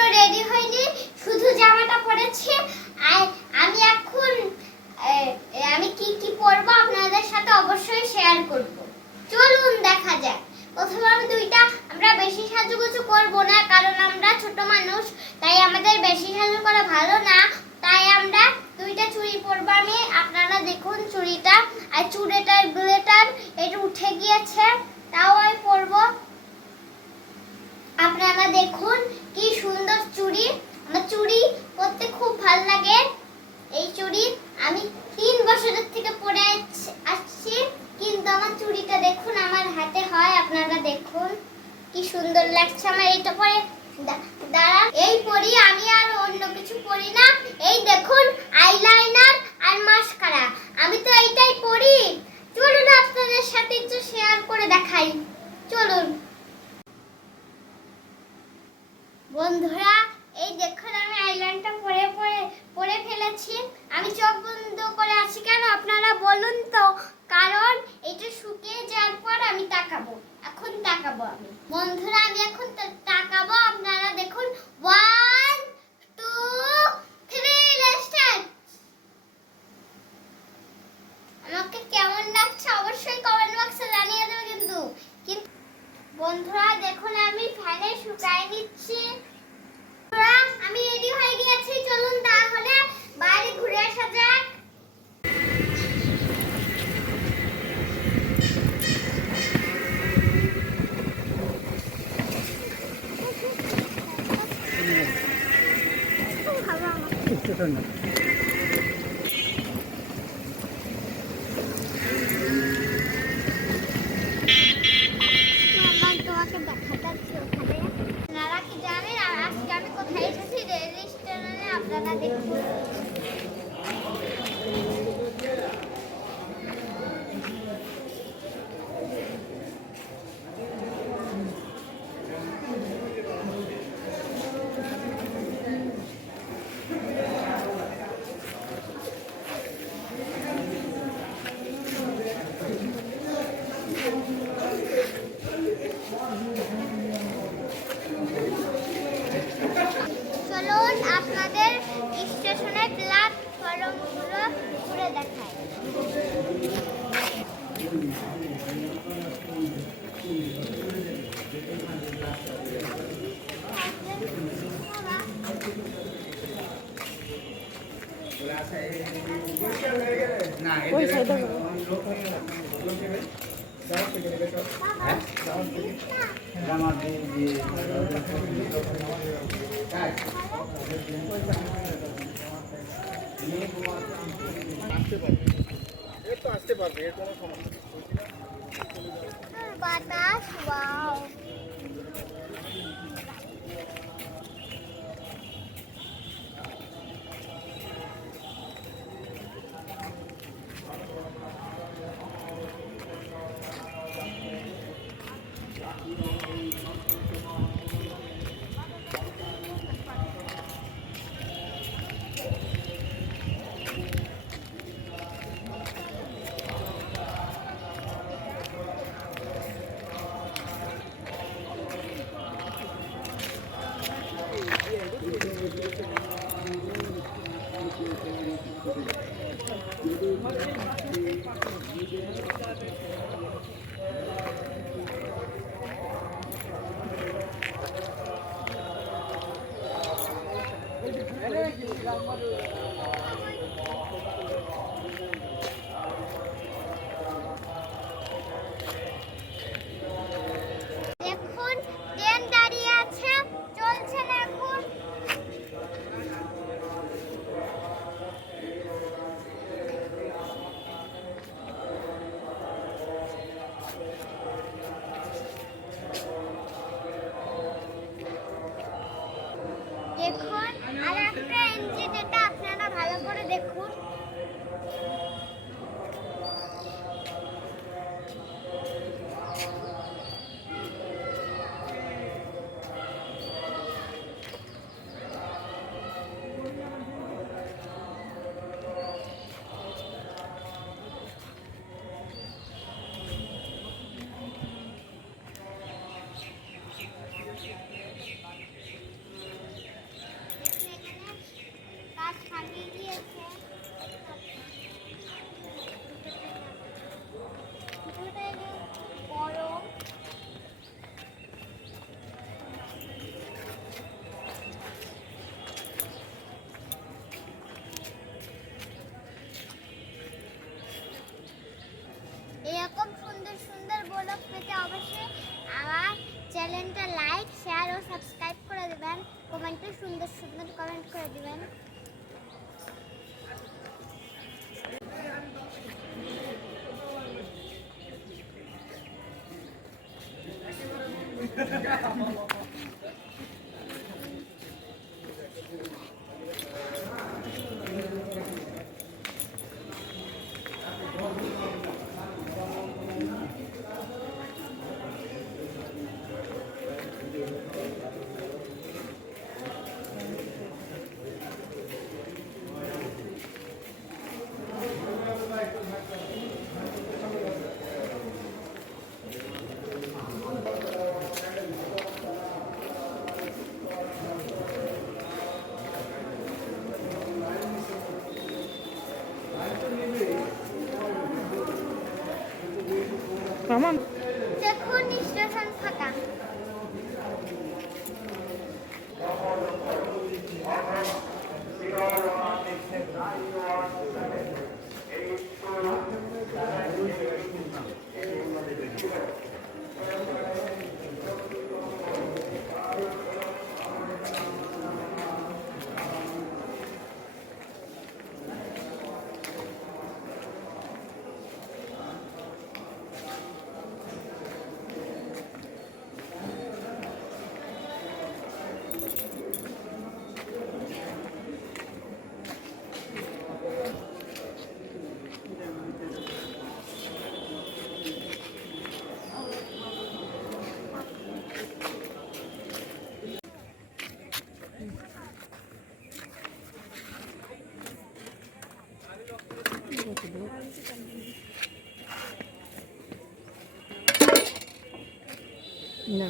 এখনো রেডি হইনি, শুধু জামাটা পরেছি। আর আমি এখন আমি কি কি পরবো আপনাদের সাথে অবশ্যই শেয়ার করব। চলুন দেখা যাক। প্রথমে আমরা বেশি সাজুগুজু করব না, কারণ আমরা ছোট মানুষ, তাই আমাদের বেশি সাজু করা ভালো না। তাই আমরা দুইটা চুড়ি পরবো। আমি আপনারা দেখুন চুড়িটা আর চুড়িটার গ্লিটার এটা উঠে গিয়েছে, তাও আমি পরবো। আপনারা দেখুন কি সুন্দর চুড়ি। আমার চুড়ি পরতে খুব ভালো লাগে। এই চুড়ি আমি 3 বছরের থেকে পরে আসছি, কিন্তু আমার চুড়িটা দেখুন আমার হাতে হয়। আপনারা দেখুন কি সুন্দর লাগছে আমার এটা পরে। দাঁড়ান, এই পরি, আমি আর অন্য কিছু পরি না। এই দেখুন আইলাইনার আর মাস্কারা, আমি তো এইটাই পরি। চলুন আপনাদের সাথে একটু শেয়ার করে দেখাই। চলুন বন্ধুরা, এই দেখুন আমি আইলাইনারটা পরে ফেলেছি। আমি চোখ বন্ধ করে আছি কেন আপনারা বলুন তো? কারণ এটা শুকিয়ে যাওয়ার পর আমি তাকাবো। এখন তাকাবো আমি। বন্ধুরা আমি এখন তাকাবো। আপনারা দেখুন 1 2 3 স্টার্ট। আমাকে কেমন লাগছে অবশ্যই কমেন্ট বক্সে জানিয়ে দেবেন। কিন্তু বন্ধুরা দেখুন আমি ফ্যানে শুকায় নিচ্ছি। আমি রেডি হয়ে গিয়েছি, চলুন তাহলে বাইরে ঘুরে আসা যাক। তোমাকে দেখাচ্ছি ওখানে। আপনারা কি জানেন আজকে আমি কোথায় এসেছি? রেল স্টেশনে। আপনারা দেখুন আপনাদের স্টেশনের প্ল্যাটফর্মগুলো ঘুরে দেখায়। আসতে পারবে, এর কোনো সমস্যা বাতাস, ওয়াও। দেখুন ট্রেন দাঁড়িয়ে আছে, চলছে না এখন। দেখুন আর একটা ইঞ্জিন, এটা আপনারা ভালো করে দেখুন। কমেন্টে সুন্দর সুন্দর কমেন্ট করে দিবেন। মামা দেখুন স্টেশন ফাঁকা। না